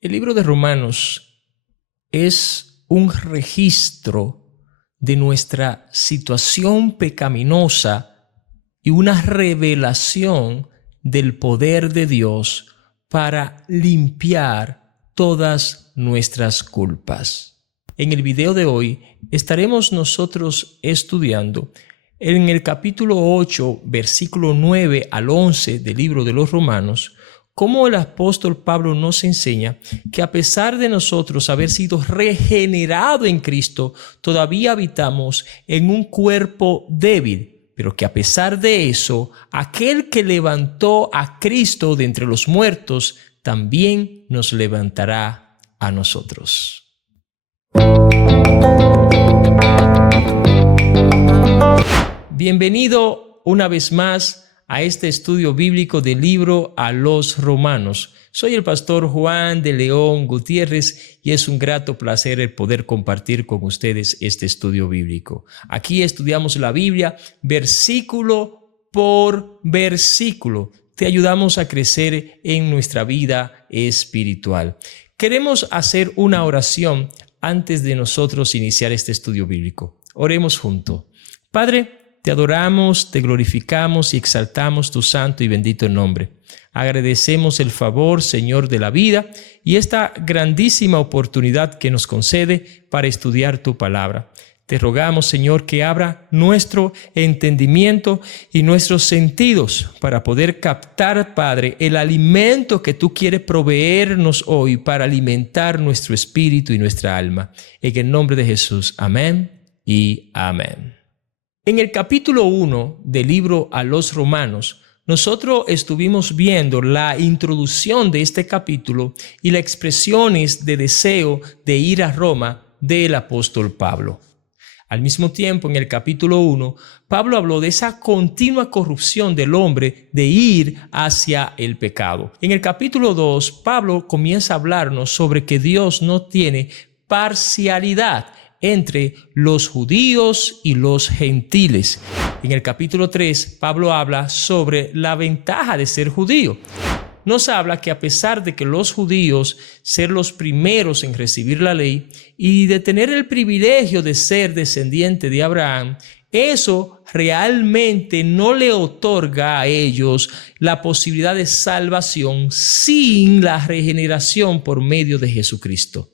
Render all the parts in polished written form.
El libro de Romanos es un registro de nuestra situación pecaminosa y una revelación del poder de Dios para limpiar todas nuestras culpas. En el video de hoy estaremos nosotros estudiando en el capítulo 8, versículo 9 al 11 del libro de los Romanos, cómo el apóstol Pablo nos enseña que a pesar de nosotros haber sido regenerado en Cristo, todavía habitamos en un cuerpo débil, pero que a pesar de eso, aquel que levantó a Cristo de entre los muertos, también nos levantará a nosotros. Bienvenido una vez más a este estudio bíblico del libro a los Romanos. Soy el pastor Juan de León Gutiérrez y es un grato placer el poder compartir con ustedes este estudio bíblico. Aquí estudiamos la Biblia versículo por versículo. Te ayudamos a crecer en nuestra vida espiritual. Queremos hacer una oración antes de nosotros iniciar este estudio bíblico. Oremos juntos. Padre, te adoramos, te glorificamos y exaltamos tu santo y bendito nombre. Agradecemos el favor, Señor, de la vida y esta grandísima oportunidad que nos concede para estudiar tu palabra. Te rogamos, Señor, que abra nuestro entendimiento y nuestros sentidos para poder captar, Padre, el alimento que tú quieres proveernos hoy para alimentar nuestro espíritu y nuestra alma. En el nombre de Jesús, amén y amén. En el capítulo 1 del libro a los Romanos, nosotros estuvimos viendo la introducción de este capítulo y las expresiones de deseo de ir a Roma del apóstol Pablo. Al mismo tiempo, en el capítulo 1, Pablo habló de esa continua corrupción del hombre de ir hacia el pecado. En el capítulo 2, Pablo comienza a hablarnos sobre que Dios no tiene parcialidad entre los judíos y los gentiles. En el capítulo 3, Pablo habla sobre la ventaja de ser judío. Nos habla que a pesar de que los judíos ser los primeros en recibir la ley y de tener el privilegio de ser descendiente de Abraham, eso realmente no le otorga a ellos la posibilidad de salvación sin la regeneración por medio de Jesucristo.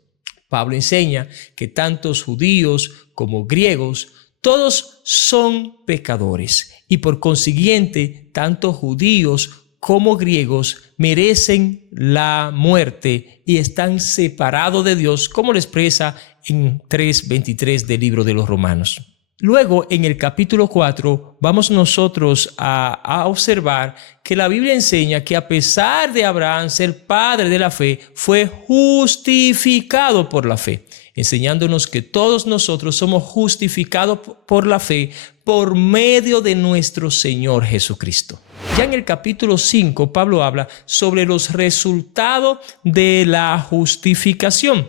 Pablo enseña que tantos judíos como griegos, todos son pecadores y por consiguiente, tanto judíos como griegos merecen la muerte y están separados de Dios, como lo expresa en 3:23 del libro de los Romanos. Luego, en el capítulo 4, vamos nosotros a observar que la Biblia enseña que a pesar de Abraham ser padre de la fe, fue justificado por la fe, enseñándonos que todos nosotros somos justificados por la fe por medio de nuestro Señor Jesucristo. Ya en el capítulo 5, Pablo habla sobre los resultados de la justificación.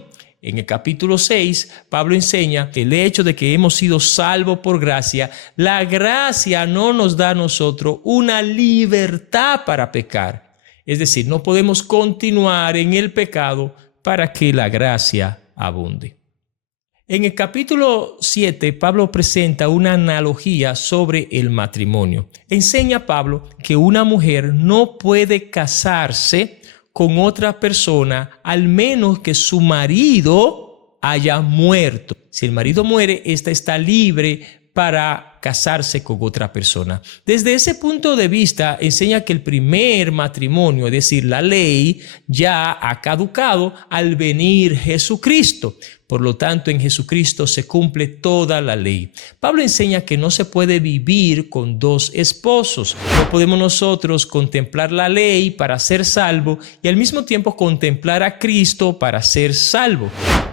En el capítulo 6, Pablo enseña que el hecho de que hemos sido salvos por gracia, la gracia no nos da a nosotros una libertad para pecar. Es decir, no podemos continuar en el pecado para que la gracia abunde. En el capítulo 7, Pablo presenta una analogía sobre el matrimonio. Enseña Pablo que una mujer no puede casarse con otra persona, al menos que su marido haya muerto. Si el marido muere, ésta está libre para casarse con otra persona. Desde ese punto de vista, enseña que el primer matrimonio, es decir, la ley, ya ha caducado al venir Jesucristo. Por lo tanto, en Jesucristo se cumple toda la ley. Pablo enseña que no se puede vivir con dos esposos. No podemos nosotros contemplar la ley para ser salvo y al mismo tiempo contemplar a Cristo para ser salvo.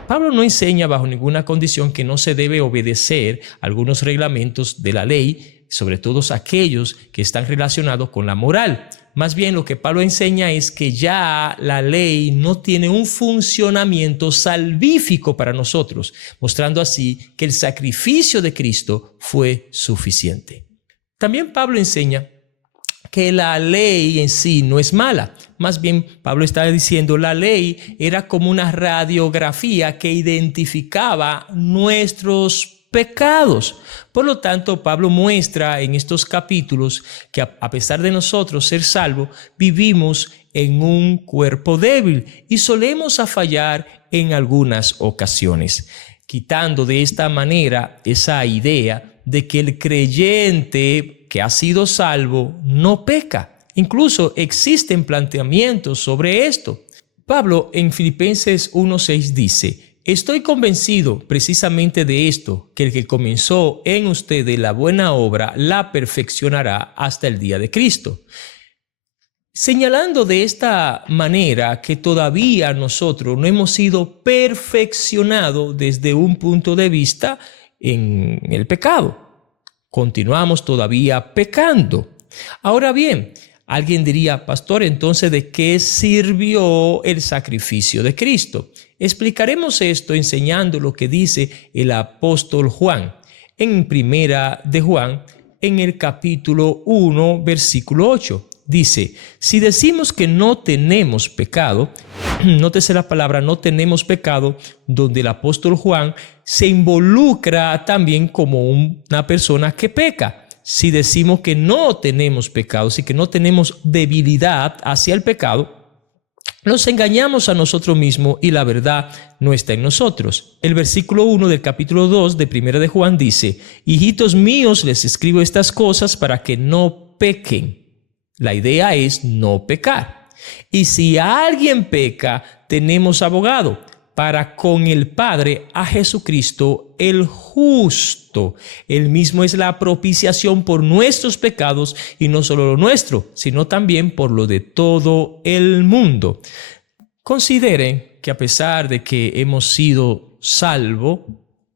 Pablo no enseña bajo ninguna condición que no se debe obedecer algunos reglamentos de la ley, sobre todo aquellos que están relacionados con la moral. Más bien lo que Pablo enseña es que ya la ley no tiene un funcionamiento salvífico para nosotros, mostrando así que el sacrificio de Cristo fue suficiente. También Pablo enseña que la ley en sí no es mala. Más bien, Pablo está diciendo, la ley era como una radiografía que identificaba nuestros pecados. Por lo tanto, Pablo muestra en estos capítulos que a pesar de nosotros ser salvos, vivimos en un cuerpo débil y solemos fallar en algunas ocasiones, quitando de esta manera esa idea de que el creyente que ha sido salvo no peca. Incluso existen planteamientos sobre esto. Pablo en Filipenses 1:6 dice: estoy convencido precisamente de esto, que el que comenzó en ustedes la buena obra la perfeccionará hasta el día de Cristo. Señalando de esta manera que todavía nosotros no hemos sido perfeccionados desde un punto de vista en el pecado. Continuamos todavía pecando. Ahora bien, alguien diría, pastor, entonces, ¿de qué sirvió el sacrificio de Cristo? Explicaremos esto enseñando lo que dice el apóstol Juan en Primera de Juan, en el capítulo 1, versículo 8. Dice, si decimos que no tenemos pecado, nótese la palabra no tenemos pecado, donde el apóstol Juan se involucra también como una persona que peca. Si decimos que no tenemos pecado, si que no tenemos debilidad hacia el pecado, nos engañamos a nosotros mismos y la verdad no está en nosotros. El versículo 1 del capítulo 2 de Primera de Juan dice, hijitos míos, les escribo estas cosas para que no pequen. La idea es no pecar. Y si alguien peca, tenemos abogado para con el Padre, a Jesucristo el justo. Él mismo es la propiciación por nuestros pecados, y no solo lo nuestro, sino también por lo de todo el mundo. Consideren que a pesar de que hemos sido salvos,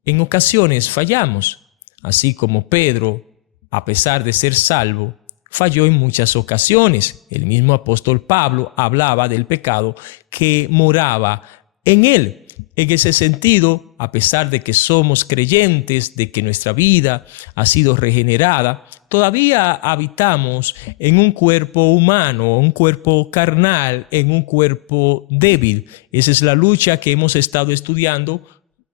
en ocasiones fallamos, así como Pedro, a pesar de ser salvo, falló en muchas ocasiones. El mismo apóstol Pablo hablaba del pecado que moraba en él. En ese sentido, a pesar de que somos creyentes, de que nuestra vida ha sido regenerada, todavía habitamos en un cuerpo humano, un cuerpo carnal, en un cuerpo débil. Esa es la lucha que hemos estado estudiando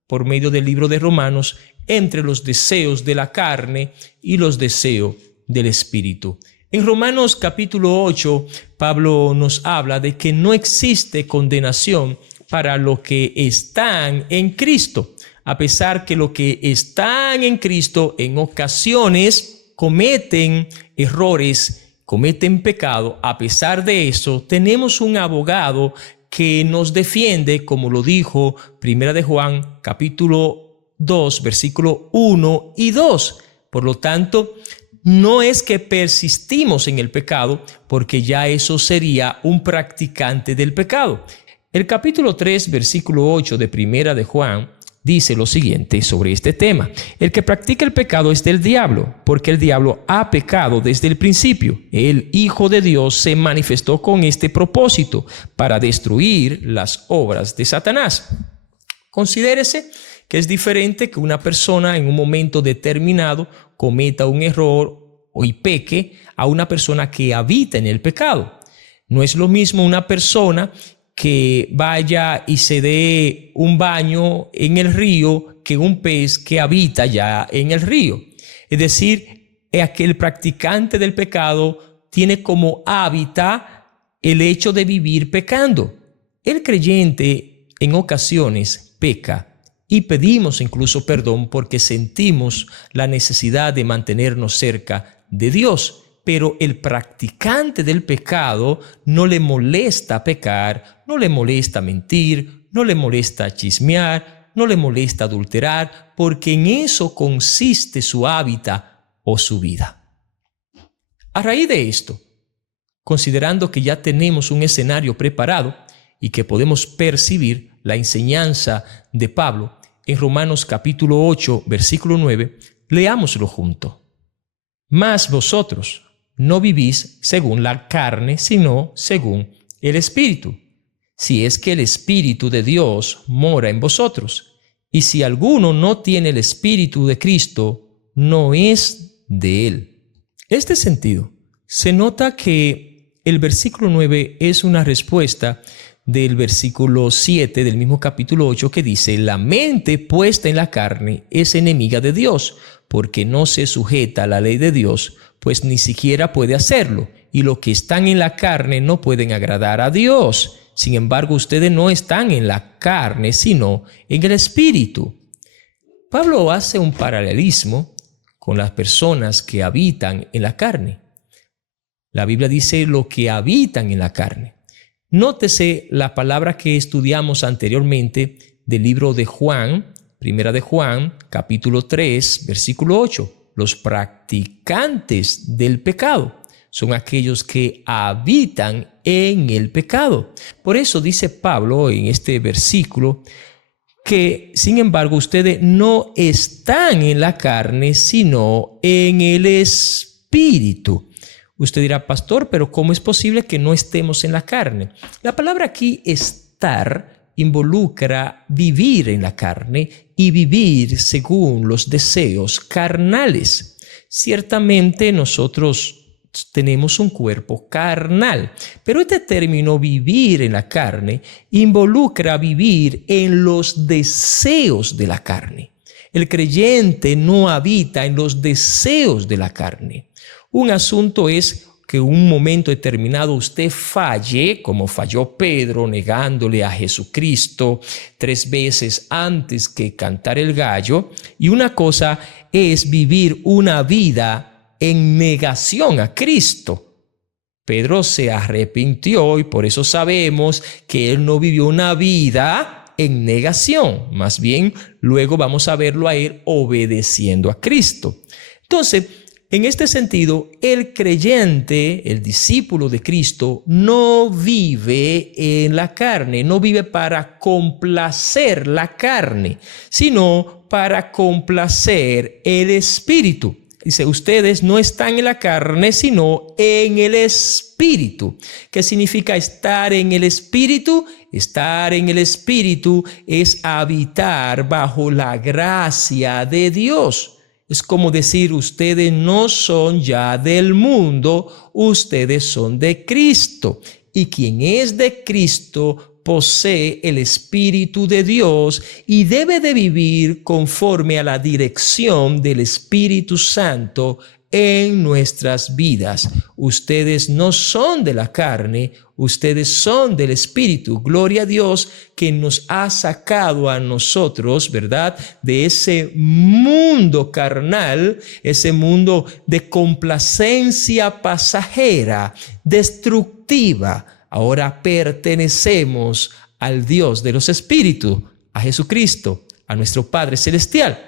por medio del libro de Romanos entre los deseos de la carne y los deseos del Espíritu. En Romanos capítulo 8, Pablo nos habla de que no existe condenación para los que están en Cristo, a pesar que los que están en Cristo en ocasiones cometen errores, cometen pecado. A pesar de eso, tenemos un abogado que nos defiende, como lo dijo Primera de Juan capítulo 2, versículo 1 y 2. Por lo tanto, no es que persistimos en el pecado, porque ya eso sería un practicante del pecado. El capítulo 3, versículo 8 de Primera de Juan dice lo siguiente sobre este tema. El que practica el pecado es del diablo, porque el diablo ha pecado desde el principio. El Hijo de Dios se manifestó con este propósito, para destruir las obras de Satanás. Considérese que es diferente que una persona en un momento determinado cometa un error y peque a una persona que habita en el pecado. No es lo mismo una persona que vaya y se dé un baño en el río que un pez que habita ya en el río. Es decir, aquel practicante del pecado tiene como hábitat el hecho de vivir pecando. El creyente en ocasiones peca y pedimos incluso perdón porque sentimos la necesidad de mantenernos cerca de Dios. Pero el practicante del pecado no le molesta pecar, no le molesta mentir, no le molesta chismear, no le molesta adulterar, porque en eso consiste su hábitat o su vida. A raíz de esto, considerando que ya tenemos un escenario preparado y que podemos percibir la enseñanza de Pablo en Romanos capítulo 8, versículo 9, leámoslo junto. Mas vosotros no vivís según la carne, sino según el Espíritu, si es que el Espíritu de Dios mora en vosotros. Y si alguno no tiene el Espíritu de Cristo, no es de él. Este sentido Se nota que el versículo 9 es una respuesta del versículo 7 del mismo capítulo 8 que dice: la mente puesta en la carne es enemiga de Dios, porque no se sujeta a la ley de Dios, pues ni siquiera puede hacerlo, y los que están en la carne no pueden agradar a Dios. Sin embargo, ustedes no están en la carne, sino en el Espíritu. Pablo hace un paralelismo con las personas que habitan en la carne. La Biblia dice lo que habitan en la carne. Nótese la palabra que estudiamos anteriormente del libro de Juan, primera de Juan, capítulo 3, versículo 8. Los practicantes del pecado son aquellos que habitan en el pecado. Por eso dice Pablo en este versículo que, sin embargo, ustedes no están en la carne, sino en el Espíritu. Usted dirá: pastor, pero ¿cómo es posible que no estemos en la carne? La palabra aquí, estar, involucra vivir en la carne y vivir según los deseos carnales. Ciertamente nosotros tenemos un cuerpo carnal, pero este término vivir en la carne involucra vivir en los deseos de la carne. El creyente no habita en los deseos de la carne. Un asunto es que en un momento determinado usted falle, como falló Pedro negándole a Jesucristo 3 veces antes que cantar el gallo, y una cosa es vivir una vida en negación a Cristo. Pedro se arrepintió y por eso sabemos que él no vivió una vida en negación. Más bien, luego vamos a verlo a él obedeciendo a Cristo. Entonces, en este sentido, el creyente, el discípulo de Cristo, no vive en la carne, no vive para complacer la carne, sino para complacer el Espíritu. Dice: ustedes no están en la carne, sino en el Espíritu. ¿Qué significa estar en el Espíritu? Estar en el Espíritu es habitar bajo la gracia de Dios. Es como decir: ustedes no son ya del mundo, ustedes son de Cristo. Y quien es de Cristo posee el Espíritu de Dios y debe de vivir conforme a la dirección del Espíritu Santo en nuestras vidas. Ustedes no son de la carne, ustedes son del Espíritu. Gloria a Dios que nos ha sacado a nosotros, ¿verdad?, de ese mundo carnal, ese mundo de complacencia pasajera, destructiva. Ahora pertenecemos al Dios de los espíritus, a Jesucristo, a nuestro Padre Celestial.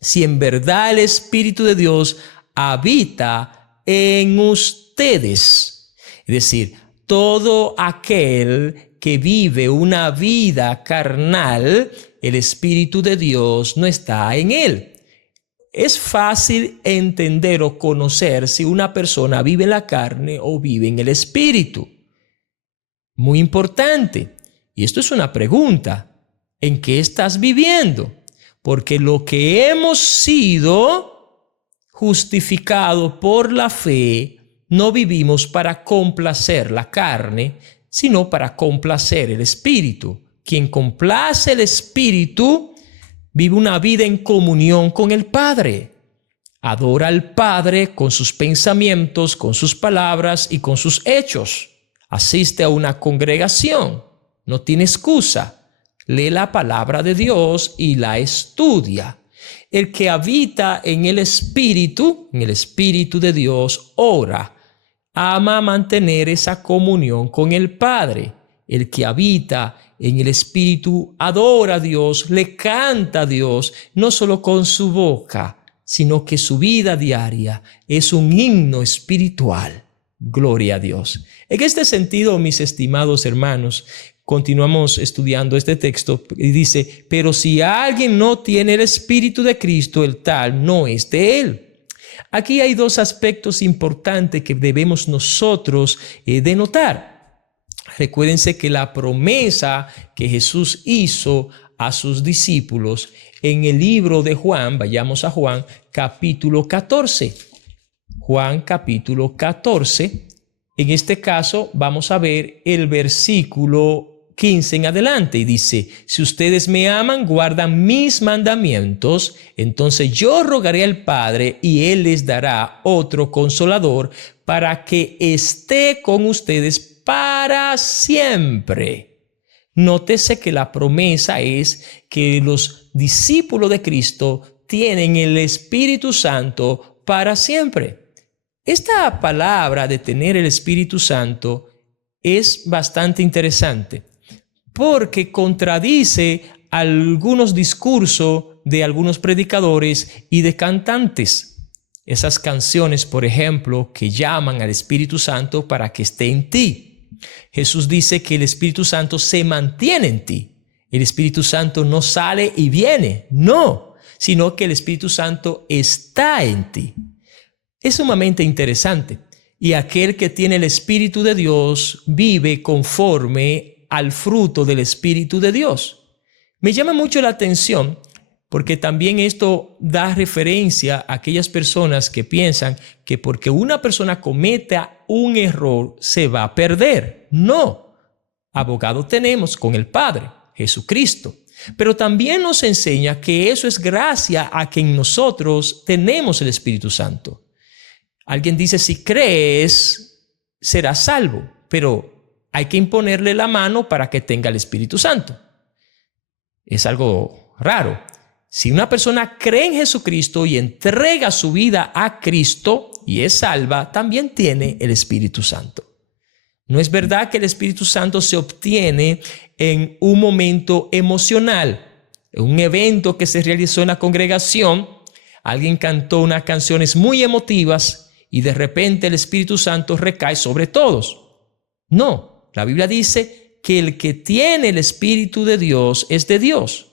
Si en verdad el Espíritu de Dios habita en ustedes, es decir, todo aquel que vive una vida carnal, el Espíritu de Dios no está en él. Es fácil entender o conocer si una persona vive en la carne o vive en el Espíritu. Muy importante. Y esto es una pregunta. ¿En qué estás viviendo? Porque lo que hemos sido justificado por la fe, no vivimos para complacer la carne, sino para complacer el Espíritu. Quien complace el Espíritu vive una vida en comunión con el Padre. Adora al Padre con sus pensamientos, con sus palabras y con sus hechos. Asiste a una congregación, no tiene excusa. Lee la palabra de Dios y la estudia. El que habita en el Espíritu de Dios, ora, ama mantener esa comunión con el Padre. El que habita en el Espíritu adora a Dios, le canta a Dios, no solo con su boca, sino que su vida diaria es un himno espiritual. Gloria a Dios. En este sentido, mis estimados hermanos, continuamos estudiando este texto y dice: pero si alguien no tiene el Espíritu de Cristo, el tal no es de él. Aquí hay 2 aspectos importantes que debemos nosotros de notar. Recuérdense que la promesa que Jesús hizo a sus discípulos en el libro de Juan, vayamos a Juan capítulo 14. Juan capítulo 14. En este caso vamos a ver el versículo 15 en adelante y dice: si ustedes me aman, guardan mis mandamientos, entonces yo rogaré al Padre y Él les dará otro consolador para que esté con ustedes para siempre. Nótese que la promesa es que los discípulos de Cristo tienen el Espíritu Santo para siempre. Esta palabra de tener el Espíritu Santo es bastante interesante porque contradice algunos discursos de algunos predicadores y de cantantes. Esas canciones, por ejemplo, que llaman al Espíritu Santo para que esté en ti. Jesús dice que el Espíritu Santo se mantiene en ti. El Espíritu Santo no sale y viene, no, sino que el Espíritu Santo está en ti. Es sumamente interesante. Y aquel que tiene el Espíritu de Dios vive conforme al fruto del Espíritu de Dios. Me llama mucho la atención porque también esto da referencia a aquellas personas que piensan que porque una persona cometa un error se va a perder. No, abogado tenemos con el Padre, Jesucristo. Pero también nos enseña que eso es gracia a que en nosotros tenemos el Espíritu Santo. Alguien dice, si crees, serás salvo, pero hay que imponerle la mano para que tenga el Espíritu Santo. Es algo raro. Si una persona cree en Jesucristo y entrega su vida a Cristo y es salva, también tiene el Espíritu Santo. No es verdad que el Espíritu Santo se obtiene en un momento emocional, en un evento que se realizó en la congregación. Alguien cantó unas canciones muy emotivas y de repente el Espíritu Santo recae sobre todos. No. La Biblia dice que el que tiene el Espíritu de Dios es de Dios.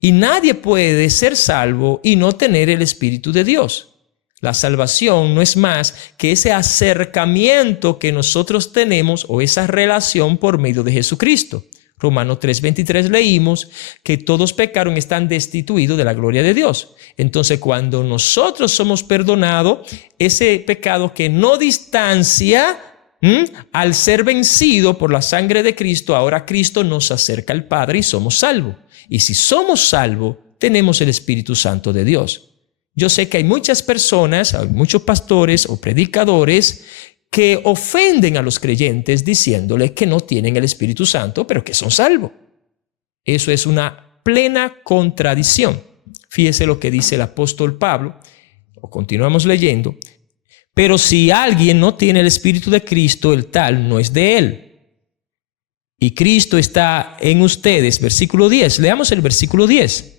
Y nadie puede ser salvo y no tener el Espíritu de Dios. La salvación no es más que ese acercamiento que nosotros tenemos o esa relación por medio de Jesucristo. Romanos 3:23 leímos que todos pecaron y están destituidos de la gloria de Dios. Entonces, cuando nosotros somos perdonados, ese pecado que no distancia, al ser vencido por la sangre de Cristo, ahora Cristo nos acerca al Padre y somos salvos. Y si somos salvos, tenemos el Espíritu Santo de Dios. Yo sé que hay muchas personas, hay muchos pastores o predicadores que ofenden a los creyentes diciéndoles que no tienen el Espíritu Santo, pero que son salvos. Eso es una plena contradicción. Fíjese lo que dice el apóstol Pablo, o continuamos leyendo. Pero si alguien no tiene el Espíritu de Cristo, el tal no es de él. Y Cristo está en ustedes. Versículo 10. Leamos el versículo 10.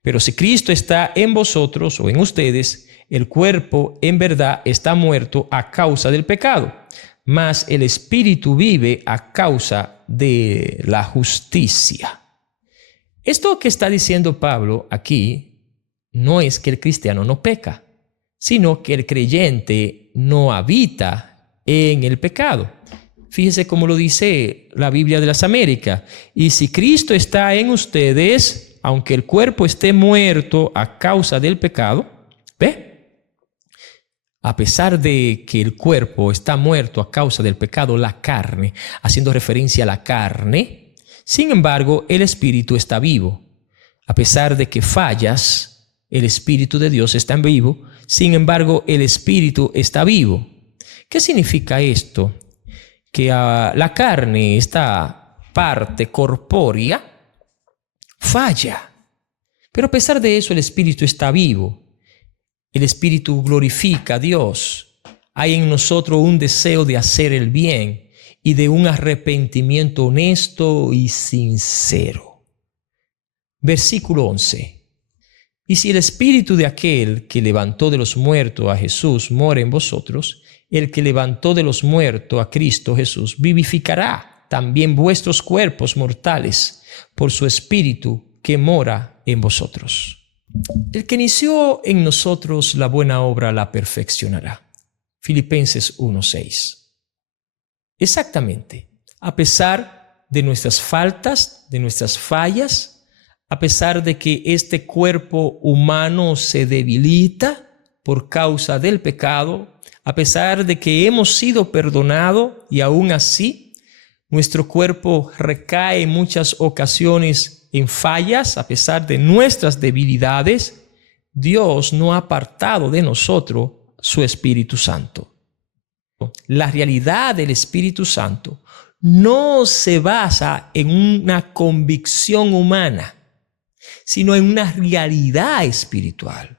Pero si Cristo está en vosotros o en ustedes, el cuerpo en verdad está muerto a causa del pecado, mas el Espíritu vive a causa de la justicia. Esto que está diciendo Pablo aquí no es que el cristiano no peca, sino que el creyente no habita en el pecado. Fíjese cómo lo dice la Biblia de las Américas. Y si Cristo está en ustedes, aunque el cuerpo esté muerto a causa del pecado, ¿ve? A pesar de que el cuerpo está muerto a causa del pecado, la carne, haciendo referencia a la carne, sin embargo, el Espíritu está vivo. A pesar de que fallas, el Espíritu de Dios está vivo. Sin embargo, el Espíritu está vivo. ¿Qué significa esto? Que la carne, esta parte corpórea, falla. Pero a pesar de eso, el Espíritu está vivo. El Espíritu glorifica a Dios. Hay en nosotros un deseo de hacer el bien y de un arrepentimiento honesto y sincero. Versículo 11. Y si el Espíritu de aquel que levantó de los muertos a Jesús mora en vosotros, el que levantó de los muertos a Cristo Jesús vivificará también vuestros cuerpos mortales por su Espíritu que mora en vosotros. El que inició en nosotros la buena obra la perfeccionará. Filipenses 1:6. Exactamente. A pesar de nuestras faltas, de nuestras fallas, a pesar de que este cuerpo humano se debilita por causa del pecado, A pesar de que hemos sido perdonados y aún así nuestro cuerpo recae en muchas ocasiones en fallas, a pesar de nuestras debilidades, Dios no ha apartado de nosotros su Espíritu Santo. La realidad del Espíritu Santo no se basa en una convicción humana, sino en una realidad espiritual.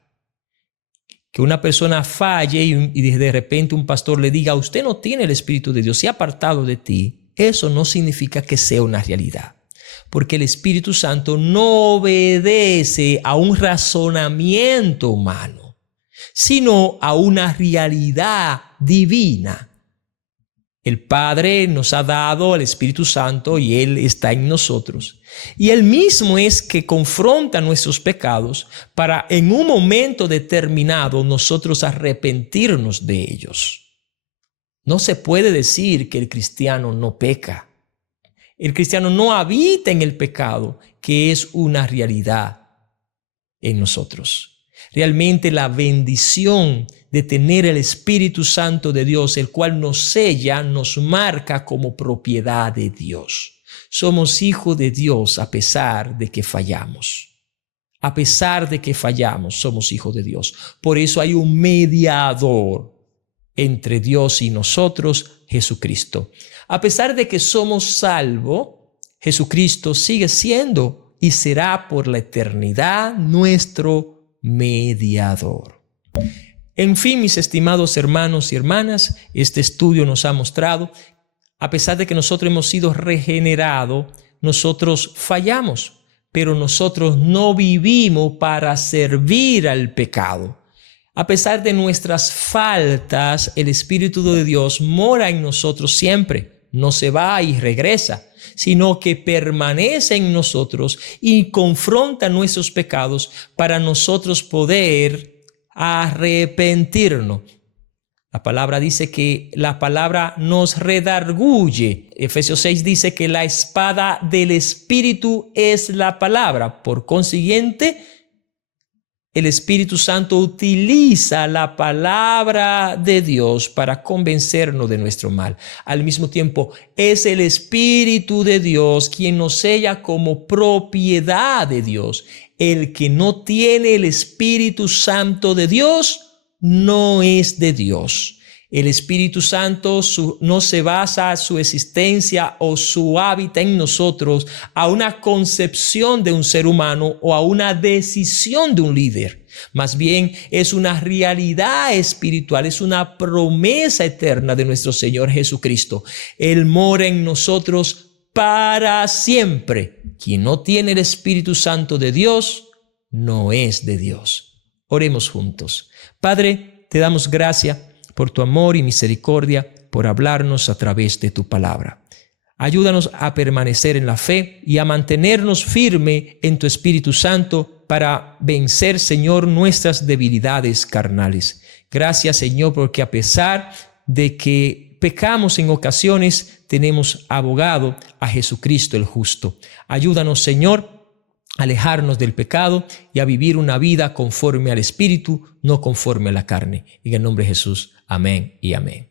Que una persona falle y de repente un pastor le diga, usted no tiene el Espíritu de Dios, se ha apartado de ti, eso no significa que sea una realidad. Porque el Espíritu Santo no obedece a un razonamiento humano, sino a una realidad divina. El Padre nos ha dado al Espíritu Santo y Él está en nosotros. Y Él mismo es que confronta nuestros pecados para en un momento determinado nosotros arrepentirnos de ellos. No se puede decir que el cristiano no peca. El cristiano no habita en el pecado, que es una realidad en nosotros. Realmente la bendición de tener el Espíritu Santo de Dios, el cual nos sella, nos marca como propiedad de Dios. Somos hijos de Dios a pesar de que fallamos. A pesar de que fallamos, somos hijos de Dios. Por eso hay un mediador entre Dios y nosotros, Jesucristo. A pesar de que somos salvos, Jesucristo sigue siendo y será por la eternidad nuestro mediador. En fin, mis estimados hermanos y hermanas, este estudio nos ha mostrado, a pesar de que nosotros hemos sido regenerados, nosotros fallamos, pero nosotros no vivimos para servir al pecado. A pesar de nuestras faltas, el Espíritu de Dios mora en nosotros siempre. No se va y regresa, sino que permanece en nosotros y confronta nuestros pecados para nosotros poder arrepentirnos. La palabra dice que la palabra nos redarguye. Efesios 6 dice que la espada del Espíritu es la palabra. Por consiguiente, el Espíritu Santo utiliza la palabra de Dios para convencernos de nuestro mal. Al mismo tiempo, es el Espíritu de Dios quien nos sella como propiedad de Dios. El que no tiene el Espíritu Santo de Dios no es de Dios. El Espíritu Santo no se basa su existencia o su hábitat en nosotros a una concepción de un ser humano o a una decisión de un líder. Más bien es una realidad espiritual, es una promesa eterna de nuestro Señor Jesucristo. Él mora en nosotros para siempre. Quien no tiene el Espíritu Santo de Dios no es de Dios. Oremos juntos. Padre, te damos gracias por tu amor y misericordia, por hablarnos a través de tu palabra. Ayúdanos a permanecer en la fe y a mantenernos firme en tu Espíritu Santo para vencer, Señor, nuestras debilidades carnales. Gracias, Señor, porque a pesar de que pecamos en ocasiones, tenemos abogado a Jesucristo el justo. Ayúdanos, Señor, a alejarnos del pecado y a vivir una vida conforme al Espíritu, no conforme a la carne. En el nombre de Jesús. Amén y amén.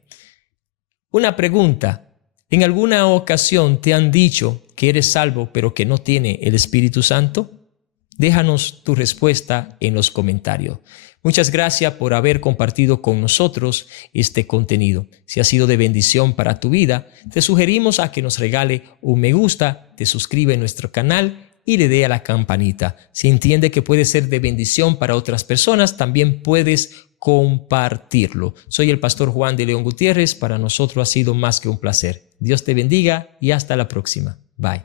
Una pregunta. ¿En alguna ocasión te han dicho que eres salvo pero que no tiene el Espíritu Santo? Déjanos tu respuesta en los comentarios. Muchas gracias por haber compartido con nosotros este contenido. Si ha sido de bendición para tu vida, te sugerimos a que nos regale un me gusta, te suscribe a nuestro canal y le dé a la campanita. Si entiende que puede ser de bendición para otras personas, también puedes compartirlo. Soy el pastor Juan de León Gutiérrez. Para nosotros ha sido más que un placer. Dios te bendiga y hasta la próxima. Bye.